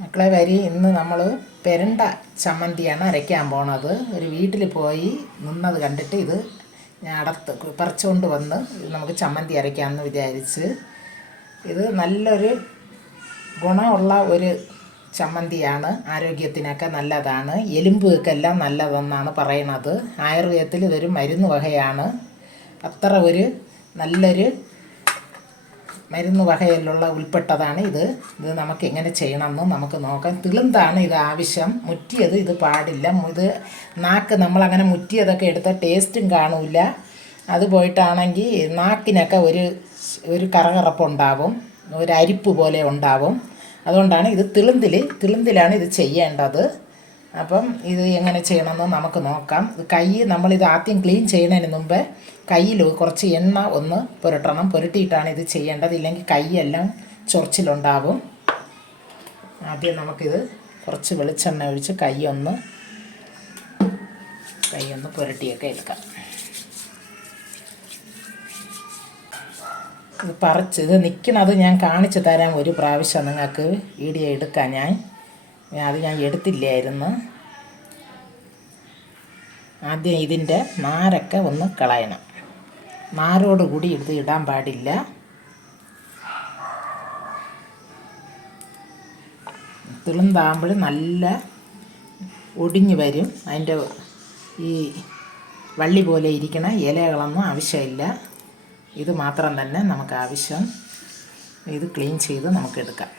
മക്കളെ വരി ഇന്ന് നമ്മൾ പെരണ്ട ചമ്മന്തിയാണ് അരയ്ക്കാൻ പോണത്. ഒരു വീട്ടിൽ പോയി നിന്നത് കണ്ടിട്ട് ഇത് ഞാൻ പറിച്ചുകൊണ്ട് വന്ന് ഇത് നമുക്ക് ചമ്മന്തി അരയ്ക്കാമെന്ന് വിചാരിച്ച്. ഇത് നല്ലൊരു ഗുണമുള്ള ഒരു ചമ്മന്തിയാണ്, ആരോഗ്യത്തിനൊക്കെ നല്ലതാണ്, എലുമ്പുകൾക്കെല്ലാം നല്ലതെന്നാണ് പറയണത്. ആയുർവേദത്തിൽ ഇതൊരു മരുന്ന് വകയാണ്. അത്ര ഒരു നല്ലൊരു മരുന്ന് വകയിലുള്ള ഉൾപ്പെട്ടതാണ് ഇത്. നമുക്ക് എങ്ങനെ ചെയ്യണമെന്ന് നമുക്ക് നോക്കാം. തിളുന്താണ് ഇത് ആവശ്യം, മുറ്റിയത് ഇത് പാടില്ല. ഇത് നാക്ക് നമ്മളങ്ങനെ മുറ്റിയതൊക്കെ എടുത്താൽ ടേസ്റ്റും കാണില്ല. അത് പോയിട്ടാണെങ്കിൽ നാക്കിനൊക്കെ ഒരു കറകറപ്പുണ്ടാവും, ഒരു അരിപ്പ് പോലെ ഉണ്ടാവും. അതുകൊണ്ടാണ് ഇത് തിളുന്തിലാണ് ഇത് ചെയ്യേണ്ടത്. അപ്പം ഇത് എങ്ങനെ ചെയ്യണമെന്ന് നമുക്ക് നോക്കാം. കൈ നമ്മളിത് ആദ്യം ക്ലീൻ ചെയ്യുന്നതിന് മുമ്പ് കയ്യിൽ കുറച്ച് എണ്ണ ഒന്ന് പുരട്ടണം. പുരട്ടിയിട്ടാണ് ഇത് ചെയ്യേണ്ടത്, ഇല്ലെങ്കിൽ കൈയെല്ലാം ചൊറിച്ചിലുണ്ടാവും. ആദ്യം നമുക്കിത് കുറച്ച് വെളിച്ചെണ്ണ ഒഴിച്ച് കൈയൊന്ന് പുരട്ടിയൊക്കെ എടുക്കാം. ഇത് നിൽക്കുന്നത് ഞാൻ കാണിച്ചു തരാം ഒരു പ്രാവശ്യം നിങ്ങൾക്ക് വീഡിയോ എടുക്കാം. അത് ഞാൻ എടുത്തില്ലായിരുന്നു. ആദ്യം ഇതിൻ്റെ നാരൊക്കെ ഒന്ന് കളയണം. നാരോട് കൂടി ഇത് ഇടാൻ പാടില്ല. തിളുന്താകുമ്പോൾ നല്ല ഒടിഞ്ഞു വരും. അതിൻ്റെ ഈ വള്ളി പോലെ ഇരിക്കണ ഇലകളൊന്നും ആവശ്യമില്ല. ഇത് മാത്രം തന്നെ നമുക്ക് ആവശ്യം. ഇത് ക്ലീൻ ചെയ്ത് നമുക്കെടുക്കാം.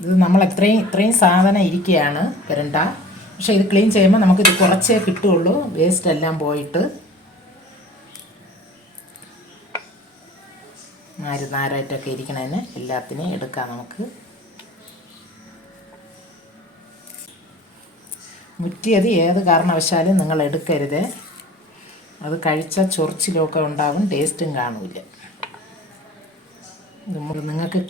ഇത് നമ്മൾ ഇത്രയും സാധനം ഇരിക്കുകയാണ് പെരണ്ട. പക്ഷേ ഇത് ക്ലീൻ ചെയ്യുമ്പോൾ നമുക്കിത് കുറച്ചേ കിട്ടുകയുള്ളൂ, വേസ്റ്റ് എല്ലാം പോയിട്ട്. നാരായിട്ടൊക്കെ ഇരിക്കണതിന് എല്ലാത്തിനെയും എടുക്കാം നമുക്ക്. മുറ്റിയത് ഏത് കാരണവശാലും നിങ്ങൾ എടുക്കരുത്. അത് കഴിച്ചാൽ ചൊറിച്ചിലൊക്കെ ഉണ്ടാവും, ടേസ്റ്റും കാണില്ല. നിങ്ങൾക്ക്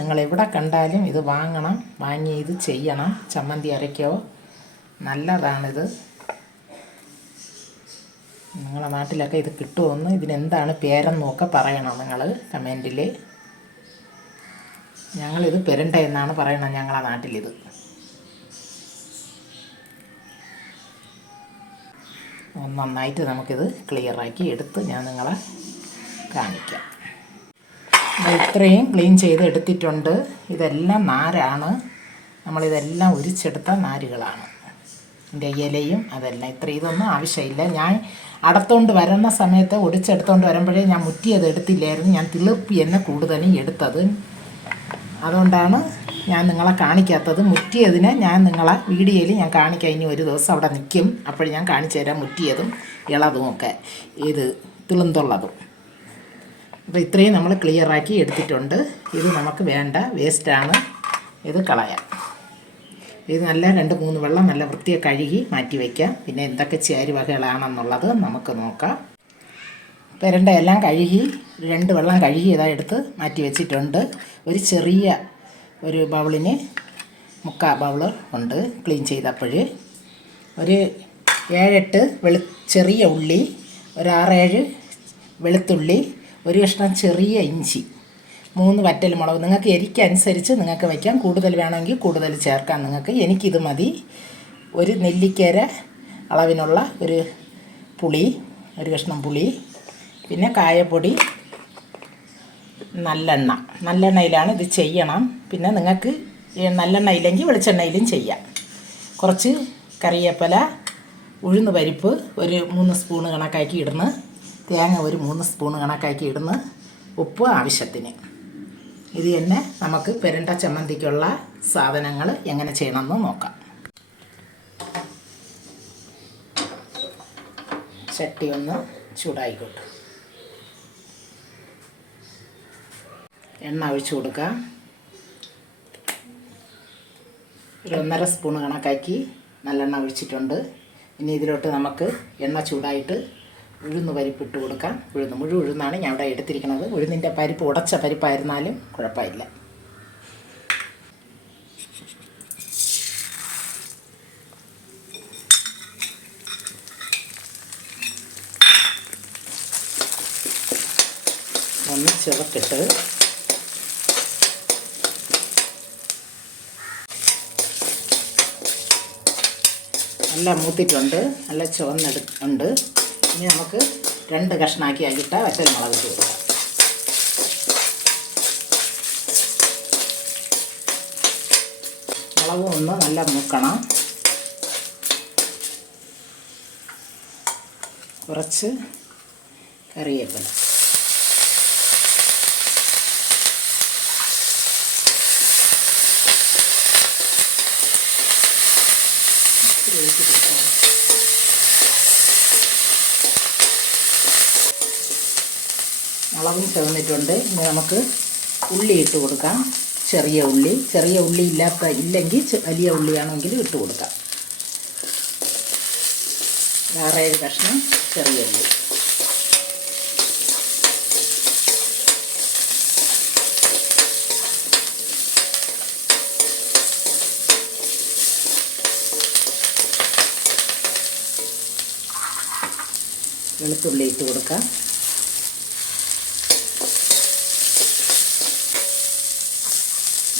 നിങ്ങൾ എവിടെ കണ്ടാലും ഇത് വാങ്ങണം, വാങ്ങി ഇത് ചെയ്യണം. ചമ്മന്തി അരയ്ക്കോ നല്ലതാണിത്. നിങ്ങളെ നാട്ടിലൊക്കെ ഇത് കിട്ടുമെന്ന്, ഇതിനെന്താണ് പേരെന്നൊക്കെ പറയണം നിങ്ങൾ കമൻറ്റിൽ. ഞങ്ങളിത് പെരണ്ട എന്നാണ് പറയണം ഞങ്ങളെ നാട്ടിലിത്. നന്നായിട്ട് നമുക്കിത് ക്ലിയറാക്കി എടുത്ത് ഞാൻ നിങ്ങളെ കാണിക്കാം. ഇത്രയും ക്ലീൻ ചെയ്ത് എടുത്തിട്ടുണ്ട്. ഇതെല്ലാം നാരാണ്, നമ്മളിതെല്ലാം ഉരിച്ചെടുത്ത നാരുകളാണ്. ഇതിൻ്റെ ഇലയും അതെല്ലാം ഇതൊന്നും ആവശ്യമില്ല. ഞാൻ അടത്തോണ്ട് വരുന്ന സമയത്ത് ഒടിച്ചെടുത്തോണ്ട് വരുമ്പോഴേ ഞാൻ മുറ്റിയത് എടുത്തില്ലായിരുന്നു. ഞാൻ തിളുപ്പി തന്നെ കൂടുതലും എടുത്തത്. അതുകൊണ്ടാണ് ഞാൻ നിങ്ങളെ കാണിക്കാത്തത്. മുറ്റിയതിനെ ഞാൻ നിങ്ങളെ വീഡിയോയിൽ ഞാൻ കാണിക്കാം. ഇനി ഒരു ദിവസം അവിടെ നിൽക്കും, അപ്പോൾ ഞാൻ കാണിച്ചു തരാം മുറ്റിയതും ഇളതും ഒക്കെ, ഇത് തിളുന്തുള്ളതും. അപ്പോൾ ഇത്രയും നമ്മൾ ക്ലിയറാക്കി എടുത്തിട്ടുണ്ട്. ഇത് നമുക്ക് വേണ്ട, വേസ്റ്റാണ്, ഇത് കളയാം. ഇത് നല്ല 2-3 വെള്ളം നല്ല വൃത്തിയെ കഴുകി മാറ്റി വയ്ക്കാം. പിന്നെ എന്തൊക്കെ ചേരു വകകളാണെന്നുള്ളത് നമുക്ക് നോക്കാം. പെരണ്ട എല്ലാം കഴുകി 2 വെള്ളം കഴുകി എടുത്ത് മാറ്റി വെച്ചിട്ടുണ്ട്. ഒരു ചെറിയ ഒരു ബൗളിന് 3/4 ബൗള് ഉണ്ട് ക്ലീൻ ചെയ്തപ്പോൾ. ഒരു 7-8 ചെറിയ ഉള്ളി, ഒരു 6-7 വെളുത്തുള്ളി, ഒരു കഷ്ണം ചെറിയ ഇഞ്ചി, 3 വറ്റൽമുളക്. നിങ്ങൾക്ക് എരിക്കനുസരിച്ച് നിങ്ങൾക്ക് വയ്ക്കാം, കൂടുതൽ വേണമെങ്കിൽ കൂടുതൽ ചേർക്കാം നിങ്ങൾക്ക്. എനിക്കിത് മതി. ഒരു നെല്ലിക്കര അളവിനുള്ള ഒരു പുളി, ഒരു കഷ്ണം പുളി, പിന്നെ കായപ്പൊടി, നല്ലെണ്ണയിലാണ് ഇത് ചെയ്യണം. പിന്നെ നിങ്ങൾക്ക് നല്ലെണ്ണ ഇല്ലെങ്കിൽ വെളിച്ചെണ്ണയിലും ചെയ്യാം. കുറച്ച് കറിവേപ്പില, ഉഴുന്ന് പരിപ്പ് ഒരു 3 സ്പൂണ് കണക്കാക്കി ഇടുന്നു, തേങ്ങ ഒരു 3 സ്പൂണ് കണക്കാക്കി ഇടുന്നു, ഉപ്പ് ആവശ്യത്തിന്. ഇത് തന്നെ നമുക്ക് പെരണ്ട ചമ്മന്തിക്കുള്ള സാധനങ്ങൾ എങ്ങനെ ചെയ്യണമെന്ന് നോക്കാം. ചട്ടി ഒന്ന് ചൂടായിക്കോട്ടെ. എണ്ണ ഒഴിച്ച് കൊടുക്കുക. ഒരു 1.5 സ്പൂണ് കണക്കാക്കി നല്ലെണ്ണ ഒഴിച്ചിട്ടുണ്ട്. ഇനി ഇതിലോട്ട് നമുക്ക് എണ്ണ ചൂടായിട്ട് ഉഴുന്ന് പരിപ്പ് ഇട്ട് കൊടുക്കാം. മുഴുവൻ ഉഴുന്നാണ് ഞാൻ ഇവിടെ എടുത്തിരിക്കുന്നത്. ഉഴുന്നിൻ്റെ പരിപ്പ് ഉടച്ച പരിപ്പായിരുന്നാലും കുഴപ്പമില്ല. ഒന്ന് ചുവക്കിട്ട് നല്ല മൂത്തിട്ടുണ്ട്, നല്ല ചുവന്നെടുത്തുണ്ട്. ഇനി നമുക്ക് 2 കഷ്ണാക്കി ആക്കിയിട്ട് വറ്റൽമുളക് ഇട്ട് കൊടുക്കാം. മുളകും ഒന്ന് നല്ല മൂക്കണം. കുറച്ച് കറിവേപ്പില, മുളകും ചുവന്നിട്ടുണ്ട്. ഇനി നമുക്ക് ഉള്ളി ഇട്ട് കൊടുക്കാം. ചെറിയ ഉള്ളി ഇല്ലെങ്കിൽ വലിയ ഉള്ളിയാണെങ്കിൽ ഇട്ട് കൊടുക്കാം. 6-7 കഷ്ണം ചെറിയ ഉള്ളി. വെളുത്തുള്ളി ഇട്ട് കൊടുക്കാം.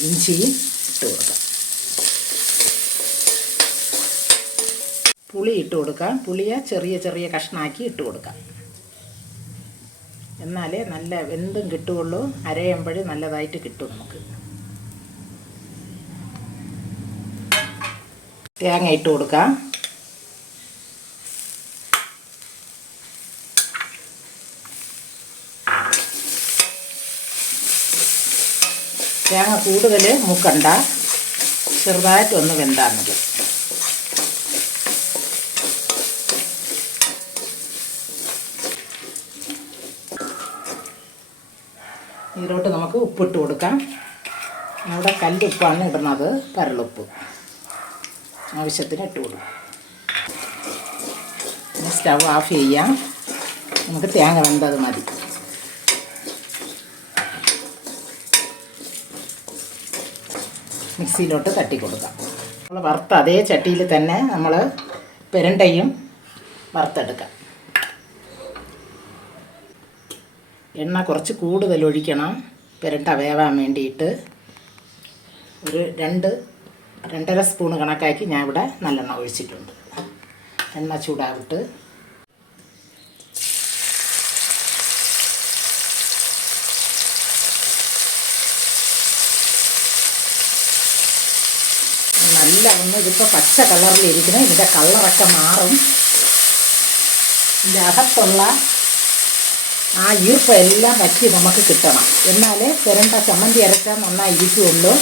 ഇഞ്ചിയും ഇട്ട് കൊടുക്കാം. പുളി ഇട്ട് കൊടുക്കാം. പുളിയെ ചെറിയ ചെറിയ കഷ്ണാക്കി ഇട്ട് കൊടുക്കാം. എന്നാലേ നല്ല വെന്തും കിട്ടുകയുള്ളൂ. അരയുമ്പോൾ നല്ലതായിട്ട് കിട്ടും നമുക്ക്. തേങ്ങ ഇട്ട് കൊടുക്കാം. തേങ്ങ കൂടുതൽ മൂക്കണ്ട, ചെറുതായിട്ടൊന്ന് വെന്താൽ മതി. ഇതിലോട്ട് നമുക്ക് ഉപ്പിട്ട് കൊടുക്കാം. അവിടെ കല്ലുപ്പാണ് ഇടുന്നത്, പരളുപ്പ് ആവശ്യത്തിന് ഇട്ട് കൊടുക്കും. ഇനി സ്റ്റവ് ഓഫ് ചെയ്യാം. നമുക്ക് തേങ്ങ വെന്തത് മതി. മിക്സിയിലോട്ട് തട്ടി കൊടുക്കാം. നമ്മൾ വറുത്ത അതേ ചട്ടിയിൽ തന്നെ നമ്മൾ പെരണ്ടയും വറുത്തെടുക്കാം. എണ്ണ കുറച്ച് കൂടുതൽ ഒഴിക്കണം, പെരണ്ട വേവാൻ വേണ്ടിയിട്ട്. ഒരു 2-2.5 സ്പൂൺ കണക്കാക്കി ഞാൻ ഇവിടെ നല്ലെണ്ണ ഒഴിച്ചിട്ടുണ്ട്. എണ്ണ ചൂടാവിട്ട് നല്ല ഒന്ന് ഇതിപ്പോൾ പച്ച കളറിലിരിക്കണം. ഇതിൻ്റെ കളറൊക്കെ മാറും. ഇതിൻ്റെ അകത്തുള്ള ആ ഈർപ്പം എല്ലാം വറ്റി നമുക്ക് കിട്ടണം. എന്നാലേ പെരണ്ട ചമ്മന്തി അരച്ചാൽ നന്നായിരിക്കുള്ളൂ.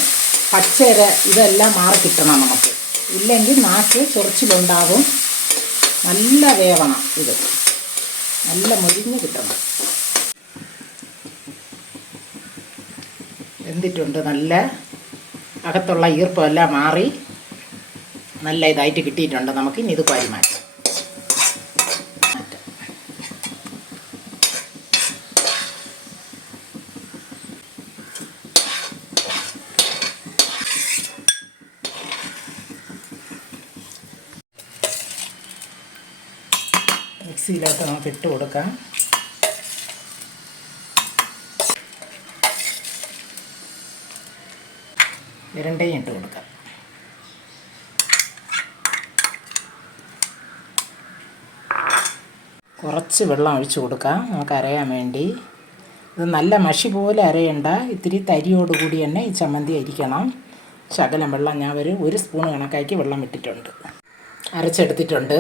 പച്ചര ഇതെല്ലാം മാറി കിട്ടണം നമുക്ക്. ഇല്ലെങ്കിൽ നാക്ക് ചൊറിച്ചിലുണ്ടാവും. നല്ല വേവണം, ഇത് നല്ല മൊരിഞ്ഞ് കിട്ടണം. വെന്തിട്ടുണ്ട്. നല്ല അകത്തുള്ള ഈർപ്പമെല്ലാം മാറി നല്ല ഇതായിട്ട് കിട്ടിയിട്ടുണ്ട്. നമുക്ക് ഇനി ഇത് കോരി മാറ്റാം. മിക്സിയിലോട്ട് നമുക്ക് ഇട്ട് കൊടുക്കാം. ഇരണ്ടയും ഇട്ട് കൊടുക്കാം. കുറച്ച് വെള്ളം ഒഴിച്ച് കൊടുക്കാം നമുക്ക് അരയാൻ വേണ്ടി. ഇത് നല്ല മഷി പോലെ അരയണ്ട, ഇത്തിരി തരിയോടുകൂടി തന്നെ ഈ ചമ്മന്തി അരിക്കണം. ശകലം വെള്ളം ഞാൻ ഒരു സ്പൂൺ കണക്കാക്കി വെള്ളം ഇട്ടിട്ടുണ്ട്. അരച്ചെടുത്തിട്ടുണ്ട്.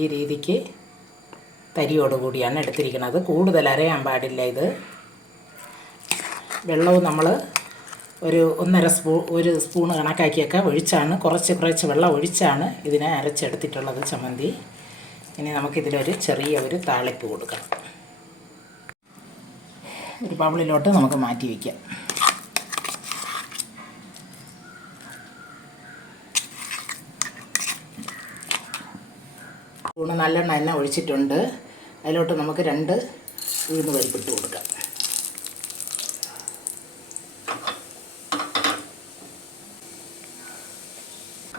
ഈ രീതിക്ക് തരിയോടുകൂടിയാണ് എടുത്തിരിക്കുന്നത്. കൂടുതൽ അരയാൻ പാടില്ല. ഇത് വെള്ളവും നമ്മൾ ഒരു 1 സ്പൂൺ കണക്കാക്കിയൊക്കെ ഒഴിച്ചാണ്, കുറച്ച് വെള്ളം ഒഴിച്ചാണ് ഇതിനെ അരച്ചെടുത്തിട്ടുള്ളത് ചമ്മന്തി. ഇനി നമുക്കിതിലൊരു ചെറിയ താളിപ്പ് കൊടുക്കാം. ഒരു ബൗളിലോട്ട് നമുക്ക് മാറ്റി വയ്ക്കാം. സ്പൂണ് നല്ലെണ്ണ എണ്ണ ഒഴിച്ചിട്ടുണ്ട്. അതിലോട്ട് നമുക്ക് 2 ഉഴുന്ന് പരിപ്പിട്ട് കൊടുക്കാം.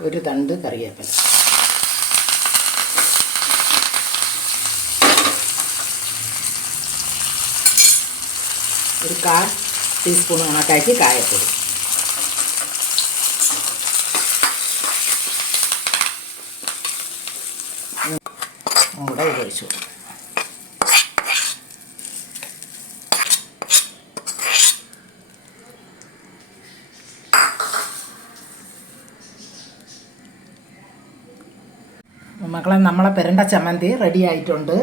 ഒരു തണ്ട് കറിവേപ്പില. ഒരു 1/4 ടീസ്പൂൺ കണക്കാക്കി കായപ്പൊടി. കൂടെ ഉപയോഗിച്ചു. മക്കളെ, നമ്മളെ പെരണ്ട ചമ്മന്തി റെഡി ആയിട്ടുണ്ട്.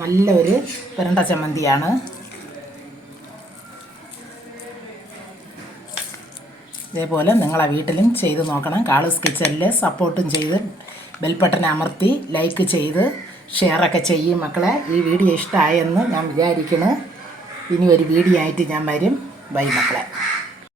നല്ലൊരു പെരണ്ട ചമ്മന്തിയാണ്. ഇതേപോലെ നിങ്ങളെ വീട്ടിലും ചെയ്ത് നോക്കണം. കാളൂസ് കിച്ചണിൽ സപ്പോർട്ടും ചെയ്ത് ബെൽ ബട്ടൺ അമർത്തി ലൈക്ക് ചെയ്ത് ഷെയറൊക്കെ ചെയ്യും മക്കളെ. ഈ വീഡിയോ ഇഷ്ടമായെന്ന് ഞാൻ വിചാരിക്കുന്നു. ഇനി ഒരു വീഡിയോ ആയിട്ട് ഞാൻ വരും. ബൈ മക്കളെ.